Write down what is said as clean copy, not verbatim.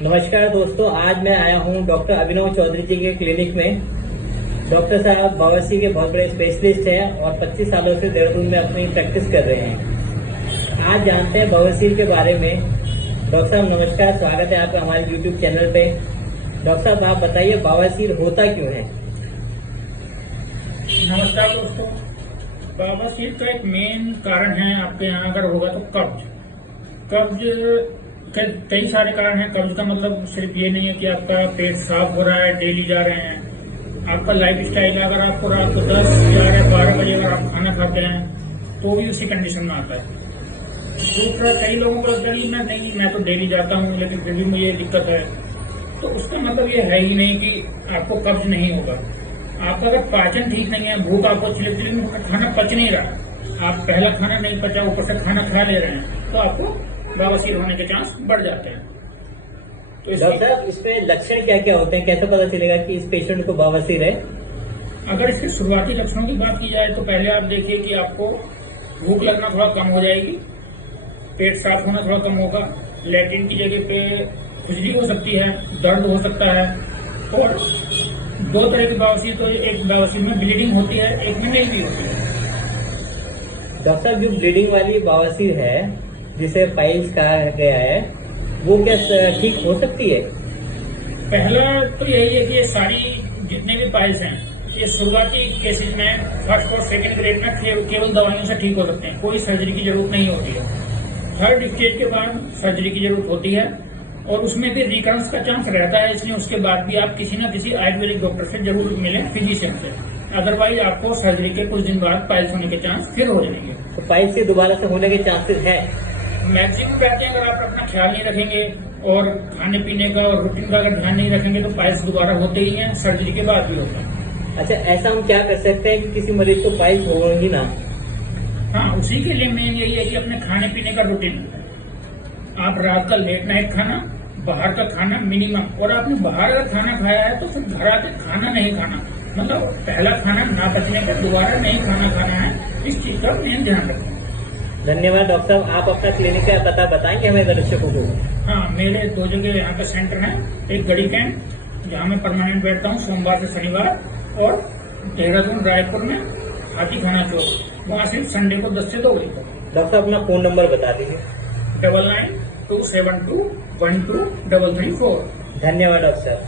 नमस्कार दोस्तों, आज मैं आया हूं डॉक्टर अभिनव चौधरी जी के क्लिनिक में। डॉक्टर साहब बवासीर के बहुत बड़े स्पेशलिस्ट हैं और 25 सालों से देहरादून में अपनी प्रैक्टिस कर रहे हैं। आज जानते हैं बवासीर के बारे में। डॉक्टर साहब नमस्कार, स्वागत है आपका हमारे YouTube चैनल पे। डॉक्टर साहब आप बताइए बवासीर होता क्यों है? नमस्कार दोस्तों, बवासीर का एक मेन कारण है आपके यहाँ अगर होगा तो कब्ज के कई सारे कारण हैं। कब्ज का मतलब सिर्फ ये नहीं है कि आपका पेट साफ हो रहा है, डेली जा रहे हैं। आपका लाइफ स्टाइल, अगर आपको रात को 10, 11, 12 बजे अगर आप खाना खाते हैं तो भी उसी कंडीशन में आता है। दूसरा, कई लोगों को लगता है नहीं मैं तो डेली जाता हूँ लेकिन फिर भी मुझे दिक्कत है, तो उसका मतलब ये है ही नहीं कि आपको कब्ज नहीं होगा। आपका अगर पाचन ठीक नहीं है, भूख आपको चिलिम खाना पच नहीं रहा, आप पहला खाना नहीं पचा ऊपर से खाना खा ले रहे हैं, तो आपको बवासीर होने के चांस बढ़ जाते हैं। तो डॉक्टर साहब इसमें लक्षण क्या क्या होते हैं, कैसे पता चलेगा कि इस पेशेंट को बवासीर है? अगर इसके शुरुआती लक्षणों की बात की जाए तो पहले आप देखिए कि आपको भूख लगना थोड़ा कम हो जाएगी, पेट साफ होना थोड़ा कम होगा, लैट्रिन की जगह पे खुजली हो सकती है, दर्द हो सकता है। और दो तरह की बवासीर, तो एक बवासीर में ब्लीडिंग होती है, एक में नहीं भी होती है। डॉक्टर साहब जो ब्लीडिंग वाली बवासीर है जिसे पाइल्स कहा गया है, वो क्या ठीक हो सकती है? पहला तो यही है कि ये सारी जितने भी पाइल्स हैं ये शुरुआती केसेस में फर्स्ट और सेकंड ग्रेड में केवल दवाइयों से ठीक हो सकते हैं, कोई सर्जरी की जरूरत नहीं होती है। थर्ड स्टेज के बाद सर्जरी की जरूरत होती है और उसमें भी रिकरेंस का चांस रहता है, इसलिए उसके बाद भी आप किसी न किसी आयुर्वेदिक डॉक्टर से जरूर मिलें, फिजिशियन से। अदरवाइज आपको सर्जरी के कुछ दिन बाद पाइल्स होने के चांस फिर हो जाएंगे। तो पाइल्स से दोबारा से होने के चांसेस है? मैक्सिमम कहते हैं अगर आप अपना ख्याल नहीं रखेंगे और खाने पीने का और रूटीन का अगर ध्यान नहीं रखेंगे तो पाइल्स दोबारा होते ही हैं, सर्जरी के बाद भी होता है। अच्छा, ऐसा हम क्या कर सकते हैं कि किसी मरीज को पाइल्स हो ही ना? हाँ, उसी के लिए मेन यही है कि अपने खाने पीने का रूटीन, आप रात का लेट नाइट खाना, बाहर का खाना मिनिमम, और आपने बाहर अगर खाना खाया है तो फिर घर आके खाना नहीं खाना, मतलब पहला खाना ना पचने पर दोबारा नहीं खाना है, इस चीज का मेन ध्यान रखें। धन्यवाद डॉक्टर साहब, आप अपना क्लिनिक का पता बताएंगे हमें दर्शकों को? हाँ, मेरे दो जगह यहाँ पे सेंटर है, एक गढ़ी कैंट जहाँ मैं परमानेंट बैठता हूँ सोमवार से शनिवार, और देहरादून रायपुर में हाथी खाना चौक, वहाँ सिर्फ संडे को 10 से 2 बजे तक। डॉक्टर साहब अपना फोन नंबर बता दीजिए। 9927212334। धन्यवाद डॉक्टर साहब।